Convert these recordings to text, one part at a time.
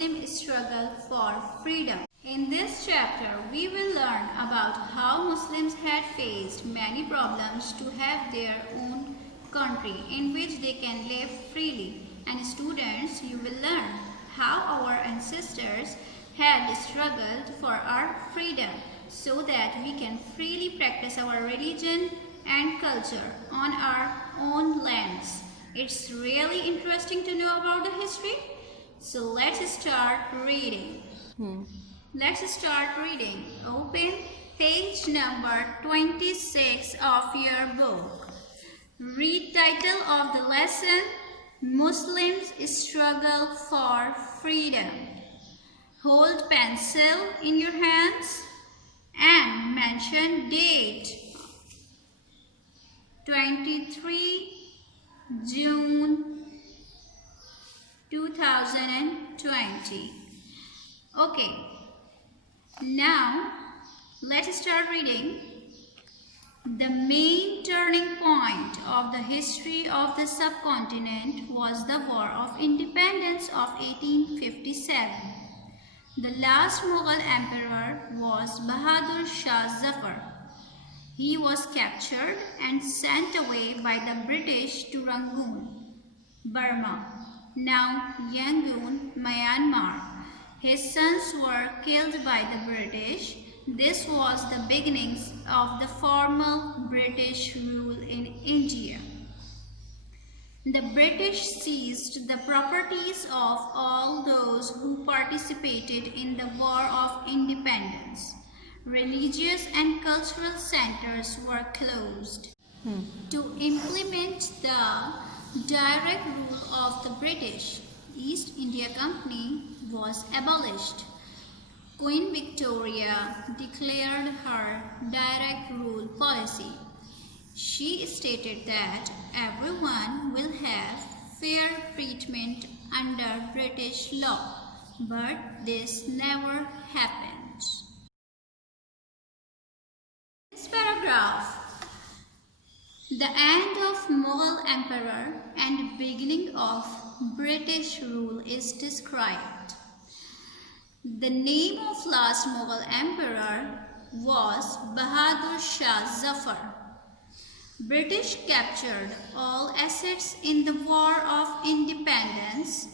Struggle for freedom. In this chapter, we will learn about how Muslims had faced many problems to have their own country in which they can live freely. And students, you will learn how our ancestors had struggled for our freedom so that we can freely practice our religion and culture on our own lands. It's really interesting to know about the history. So let's start reading. Open page number 26 of your book. Read title of the lesson, Muslims Struggle for Freedom. Hold pencil in your hands and mention date. 23 June 2020. Okay, now let's start reading. The main turning point of the history of the subcontinent was the War of Independence of 1857. The last Mughal emperor was Bahadur Shah Zafar. He was captured and sent away by the British to Rangoon, Burma, now Yangon, Myanmar. His sons were killed by the British. This was the beginnings of the formal British rule in India. The British seized the properties of all those who participated in the War of Independence. Religious and cultural centers were closed. To implement the direct rule of the British, East India Company was abolished. Queen Victoria declared her direct rule policy. She stated that everyone will have fair treatment under British law, but this never happened. This paragraph, the end of Mughal emperor and beginning of British rule is described. The name of last Mughal emperor was Bahadur Shah Zafar. British captured all assets in the War of Independence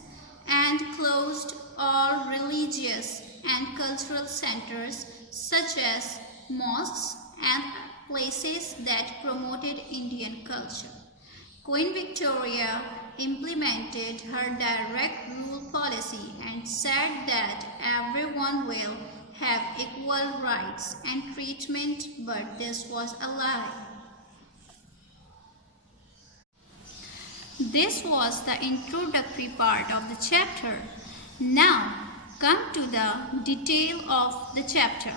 and closed all religious and cultural centers such as mosques and places that promoted Indian culture. Queen Victoria implemented her direct rule policy and said that everyone will have equal rights and treatment, but this was a lie. This was the introductory part of the chapter. Now, come to the detail of the chapter.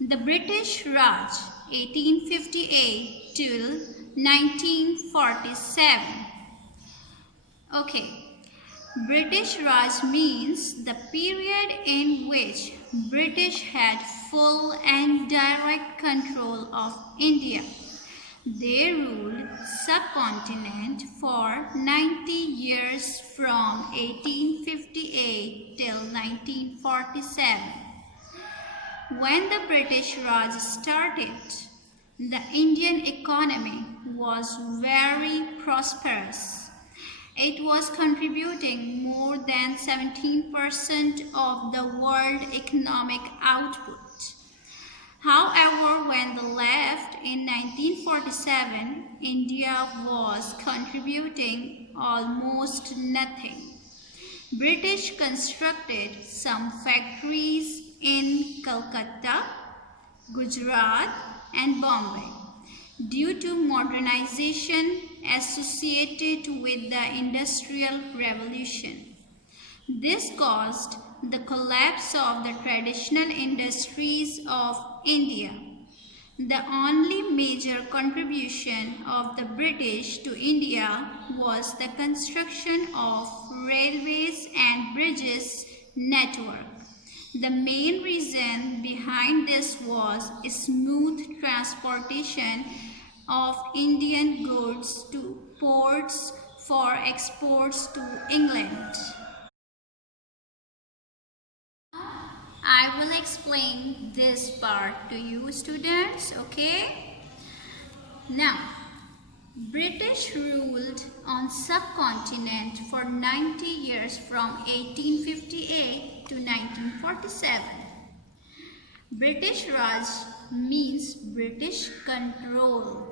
The British Raj, 1858 till 1947. Okay, British Raj means the period in which British had full and direct control of India. They ruled subcontinent for 90 years from 1858 till 1947. When the British Raj started, the Indian economy was very prosperous. It was contributing more than 17% of the world economic output. However, when they left in 1947, India was contributing almost nothing. British constructed some factories in Calcutta, Gujarat and Bombay. Due to modernization associated with the Industrial Revolution, this caused the collapse of the traditional industries of India. The only major contribution of the British to India was the construction of railways and bridges network. The main reason behind this was smooth transportation of Indian goods to ports for exports to England. I will explain this part to you students, okay? Now, British ruled on subcontinent for 90 years from 1858 to 1947. British Raj means British control.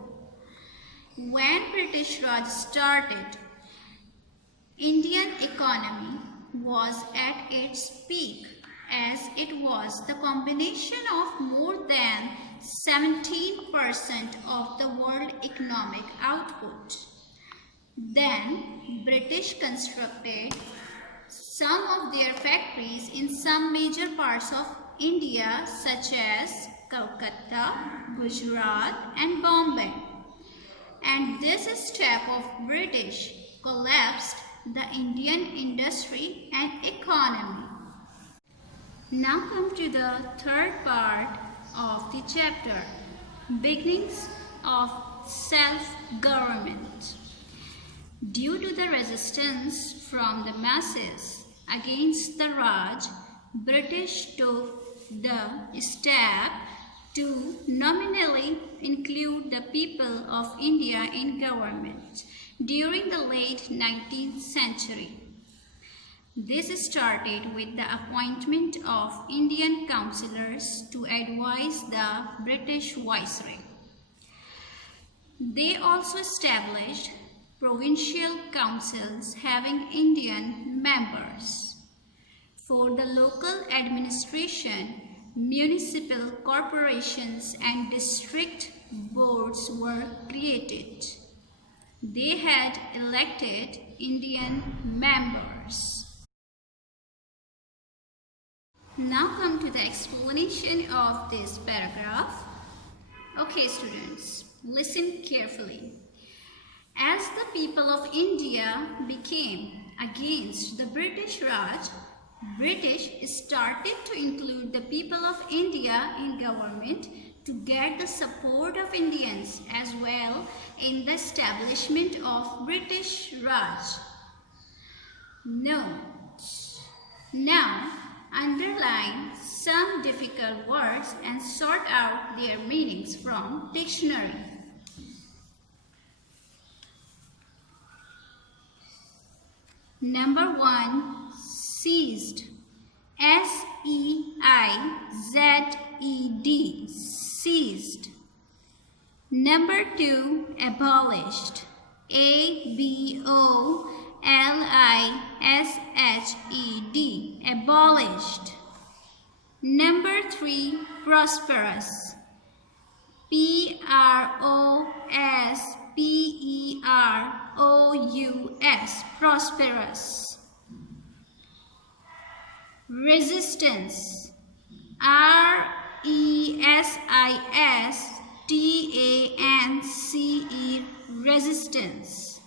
When British Raj started, Indian economy was at its peak as it was the combination of more than 17% of the world economic output. Then British constructed some of their factories in some major parts of India such as Calcutta, Gujarat and Bombay. And this step of British collapsed the Indian industry and economy. Now come to the third part of the chapter, beginnings of self-government. Due to the resistance from the masses against the Raj, British took the step to nominally include the people of India in government during the late 19th century. This started with the appointment of Indian councillors to advise the British Viceroy. They also established provincial councils having Indian members. For the local administration, municipal corporations and district boards were created. They had elected Indian members. Now come to the explanation of this paragraph. Okay students, listen carefully. As the people of India became against the British Raj, British started to include the people of India in government to get the support of Indians as well in the establishment of British Raj. Note. Now, underline some difficult words and sort out their meanings from dictionary. Number 1, seized. S-E-I-Z-E-D, seized. Number 2, abolished. A-B-O-L-I-S-H-E-D, abolished. Number 3, prosperous. P-R-O-S-P-E-R-O-U-S, prosperous. Resistance. R-E-S-I-S-T-A-N-C-E, resistance.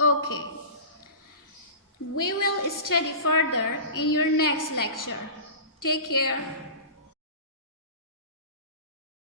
Okay. We will study further in your next lecture. Take care.